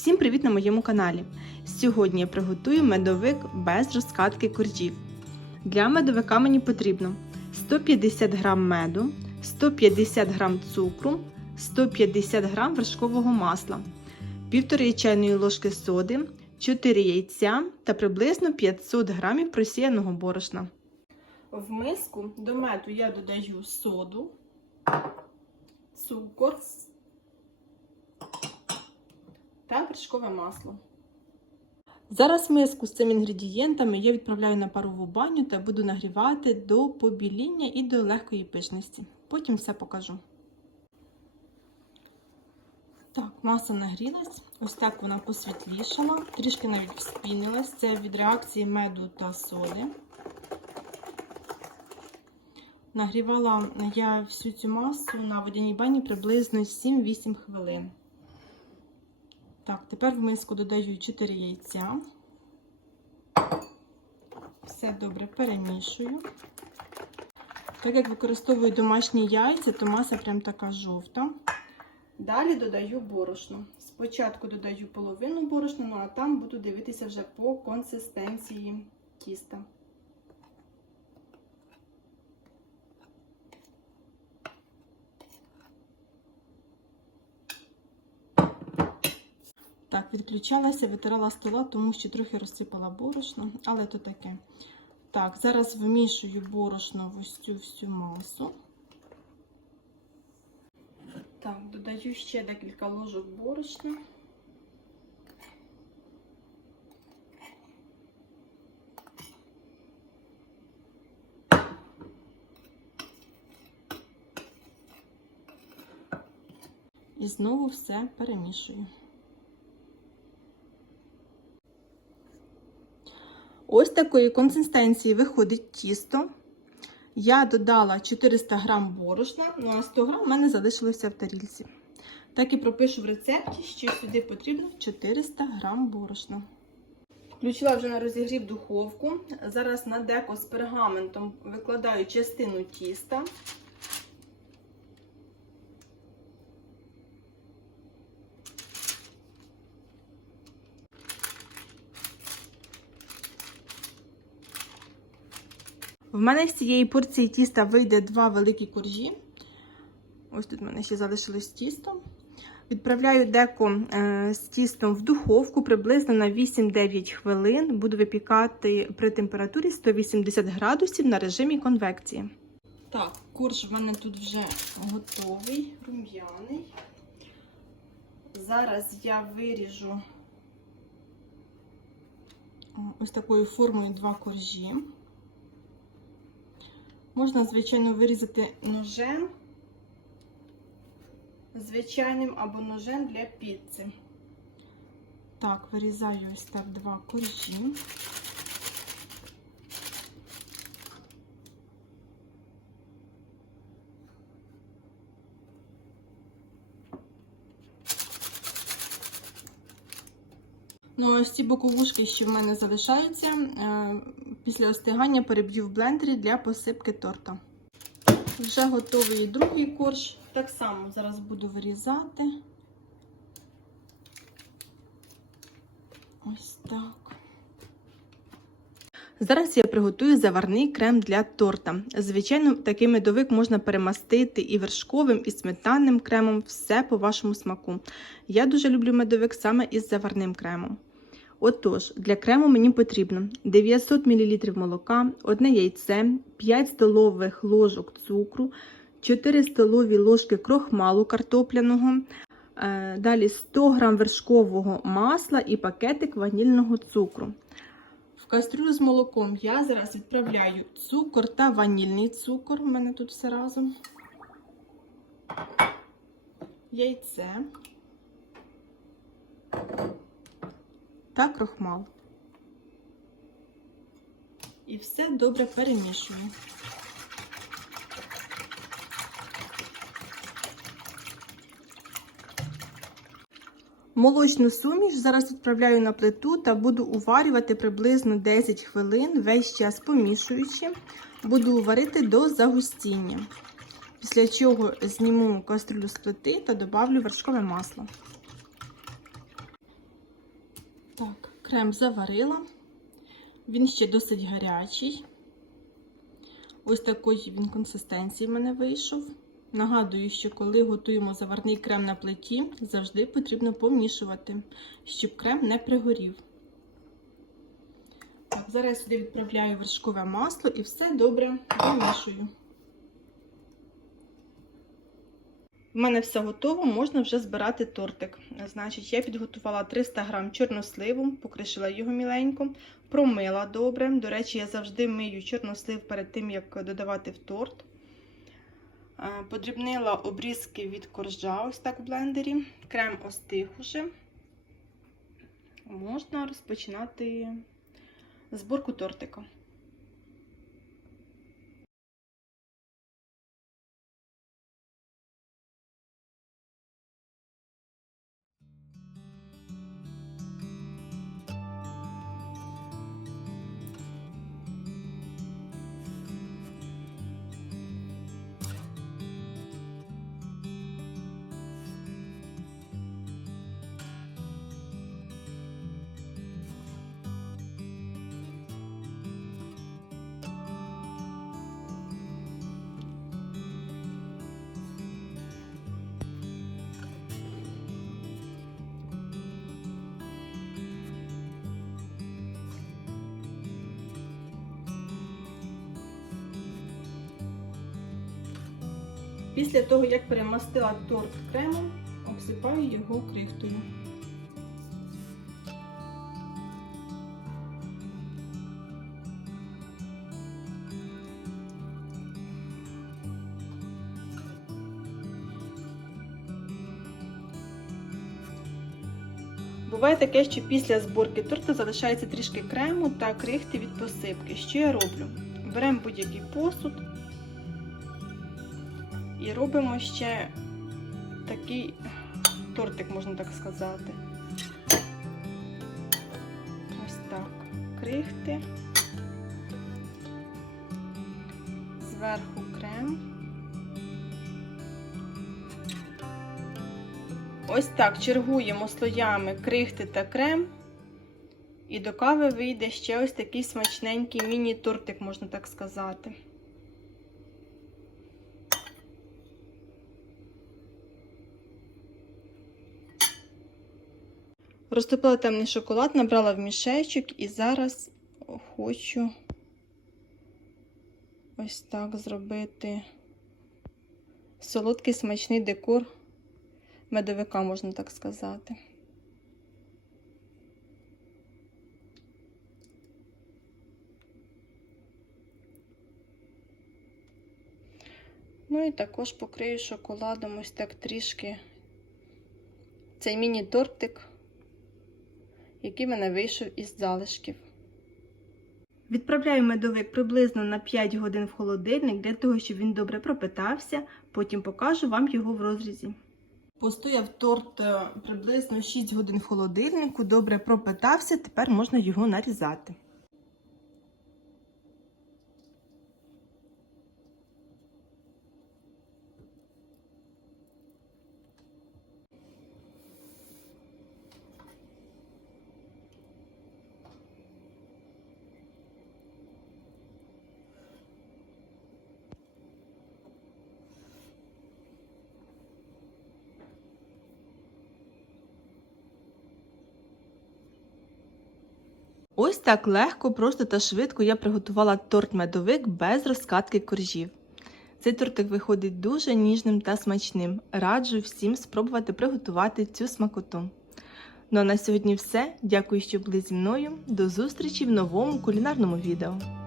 Всім привіт на моєму каналі! Сьогодні я приготую медовик без розкатки коржів. Для медовика мені потрібно 150 г меду, 150 г цукру, 150 г вершкового масла, 1,5 чайної ложки соди, 4 яйця та приблизно 500 г просіяного борошна. В миску до меду я додаю соду, цукор та вершкове масло. Зараз миску з цими інгредієнтами я відправляю на парову баню та буду нагрівати до побіління і до легкої пишності. Потім все покажу. Так, маса нагрілась. Ось так вона посвітлішала, трішки навіть вспінилась. Це від реакції меду та соди. Нагрівала я всю цю масу на водяній бані приблизно 7-8 хвилин. Так, тепер в миску додаю 4 яйця. Все добре перемішую. Так як використовую домашні яйця, то маса прям така жовта. Далі додаю борошно. Спочатку додаю половину борошна, ну а там буду дивитися вже по консистенції тіста. Так, відключалася, витирала стола, тому що трохи розсипала борошно, але то таке. Так, зараз вмішую борошно в ось цю всю масу. Так, додаю ще декілька ложок борошна. І знову все перемішую. Ось такої консистенції виходить тісто. Я додала 400 г борошна, ну а 100 г в мене залишилося в тарілці. Так і пропишу в рецепті, що сюди потрібно 400 г борошна. Включила вже на розігрів духовку. Зараз на деко з пергаментом викладаю частину тіста. В мене з цієї порції тіста вийде два великі коржі. Ось тут в мене ще залишилось тісто. Відправляю деко е, з тістом в духовку приблизно на 8-9 хвилин. Буду випікати при температурі 180 градусів на режимі конвекції. Так, корж в мене тут вже готовий, рум'яний. Зараз я виріжу ось такою формою два коржі. Можна, звичайно, вирізати ножем, звичайним або ножем для піци. Так, вирізаю ось так два коржі. Ну, ось ці боковушки, що в мене залишаються, е, після остигання переб'ю в блендері для посипки торта. Вже готовий і другий корж. Так само зараз буду вирізати. Ось так. Зараз я приготую заварний крем для торта. Звичайно, такий медовик можна перемастити і вершковим, і сметанним кремом, все по вашому смаку. Я дуже люблю медовик саме із заварним кремом. Отож, для крему мені потрібно 900 мл молока, 1 яйце, 5 столових ложок цукру, 4 столові ложки крохмалу картопляного, е, далі 100 г вершкового масла і пакетик ванільного цукру. В кастрюлю з молоком я зараз відправляю цукор та ванільний цукор. У мене тут все разом. Яйце та крохмал. І все добре перемішую. Молочну суміш зараз відправляю на плиту та буду уварювати приблизно 10 хвилин, весь час помішуючи. Буду варити до загустіння. Після чого зніму кастрюлю з плити та добавлю вершкове масло. Так, крем заварила. Він ще досить гарячий. Ось такої він консистенції в мене вийшов. Нагадую, що коли готуємо заварний крем на плиті, завжди потрібно помішувати, щоб крем не пригорів. Так, зараз сюди відправляю вершкове масло і все добре вимішую. У мене все готово, можна вже збирати тортик. Значить, я підготувала 300 г чорносливу, покришила його міленько, промила добре. До речі, я завжди мию чорнослив перед тим, як додавати в торт. Е, Подрібнила обрізки від коржа, ось так в блендері. Крем остиг уже. Можна розпочинати зборку тортика. Після того, як перемастила торт кремом, обсипаю його крихтою. Буває таке, що після зборки торта залишається трішки крему та крихти від посипки. Що я роблю? Беремо будь-який посуд і робимо ще такий тортик, можна так сказати. Ось так. Крихти, зверху крем. Ось так чергуємо слоями крихти та крем. І до кави вийде ще ось такий смачненький міні-тортик, можна так сказати. Розтопила темний шоколад, набрала в мішечок і зараз хочу ось так зробити солодкий смачний декор медовика, можна так сказати. Ну і також покрию шоколадом ось так трішки цей міні-тортик, який мене вийшов із залишків. Відправляю медовик приблизно на 5 годин в холодильник для того, щоб він добре пропитався. Потім покажу вам його в розрізі. Постояв торт е, приблизно 6 годин в холодильнику, добре пропитався, тепер можна його нарізати. Ось так легко, просто та швидко я приготувала торт-медовик без розкатки коржів. Цей тортик виходить дуже ніжним та смачним. Раджу всім спробувати приготувати цю смакоту. Ну а на сьогодні все. Дякую, що були зі мною. До зустрічі в новому кулінарному відео.